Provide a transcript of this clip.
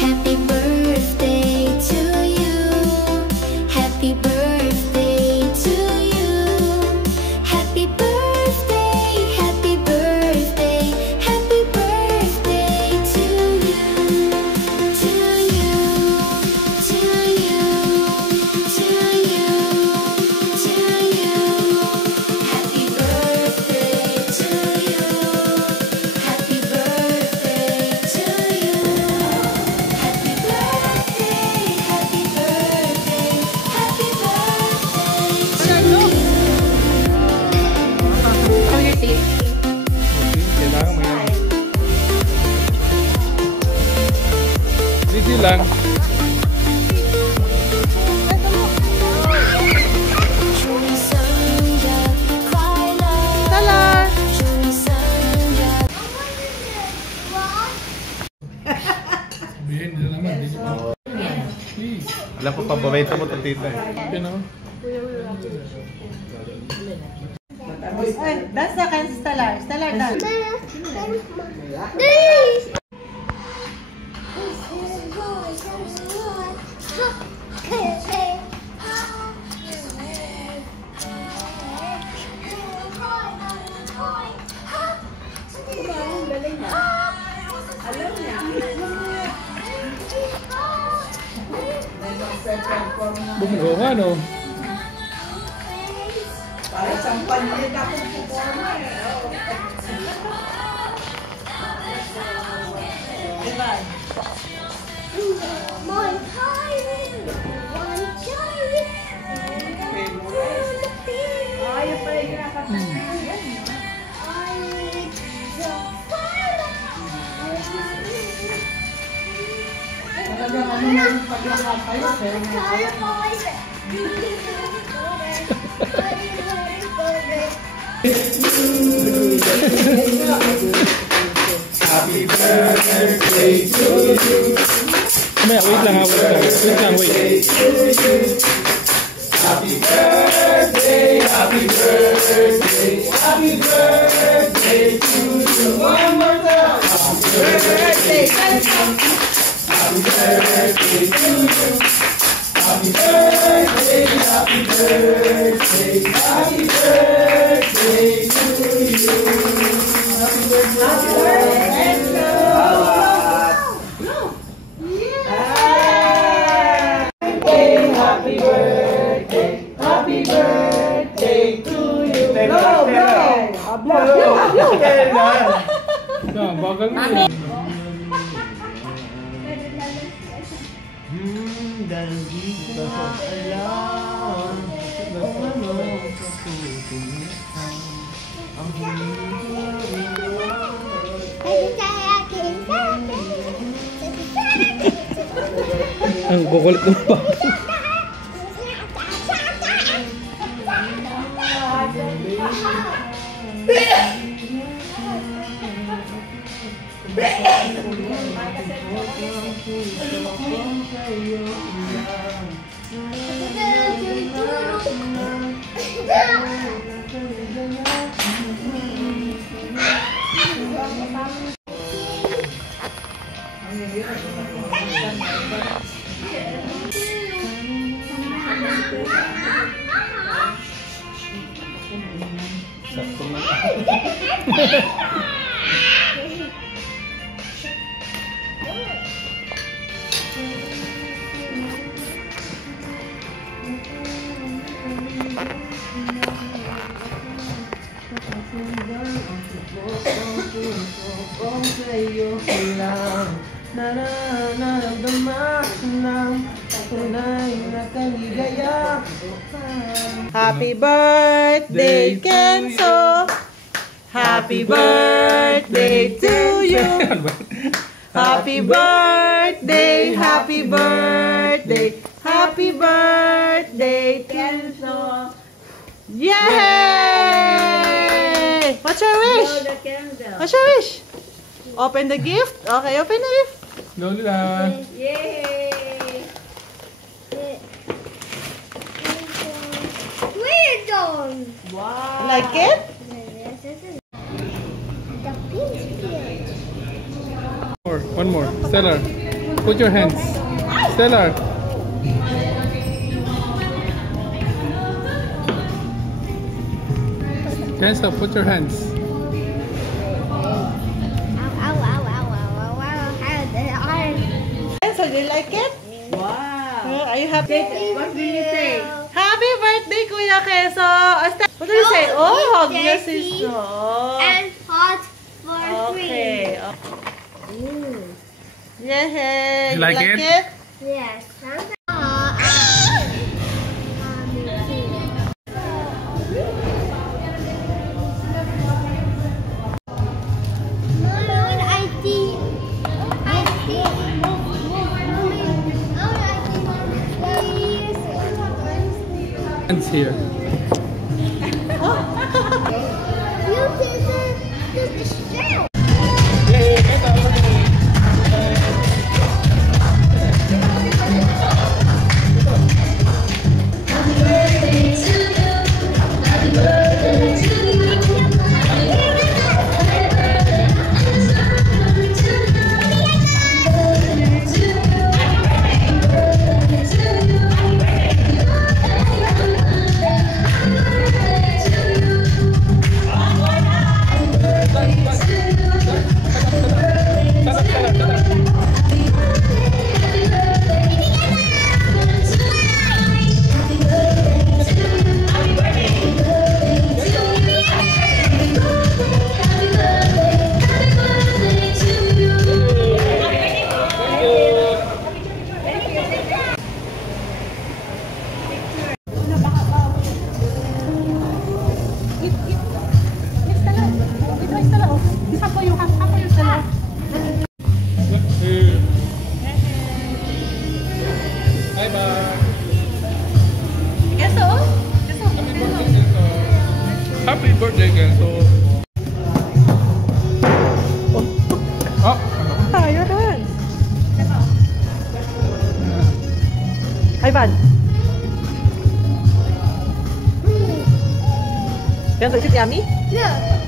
Happy birthday to you. Happy birthday to you. Happy birthday, happy birthday, happy birthday to you. To you, to you, to you, to you. Happy birthday to you. Happy birthday to you. Happy birthday, happy birthday, happy birthday to you. Oh, your teeth. Kailangan mo yan. Dito lang. Talar! Sabihin, dito naman. Dito pa. Please. Alam ko, pababenta mo itong tita eh. You know? That's the kind of Stellar. Stellar dance. Bumuo nga, no? Para isang panlit akong puporma eh. Diba? Ayaw pa rin talagang ano na yung pagkakapayo, pero Happy birthday to you. Wait lang ha, wait. Happy birthday, happy birthday, happy birthday to you. One more time. Happy birthday, happy birthday to you. Happy birthday, happy birthday, happy birthday to you. Happy birthday. Happy birthday, happy birthday to you. Bagal mo yun. Dahil di ko alam kung ano ang ang kukulit mo pa. sakto na. Happy birthday, Kenzo! Happy birthday to you! Happy birthday, happy birthday, happy birthday, Kenzo! Yay! What's your wish? What's your wish? Open the gift? Okay, open the gift. Lola! Yay! We're done! Wow! Like it? The pink. One more. Stellar. Put your hands. Stellar. Kenzo, put your hands. So, do you like it? Wow. Are you happy? What do you say? Happy birthday, Kuya Keso! What do you say? Oh, hug your sister. And hot for free. Okay. Yay! You like it? Yes. Hands here. Bye-bye. Keso? Happy birthday, Kenzo. Oh, Ah, your hands. Ivan. Keso, is it yummy? Look.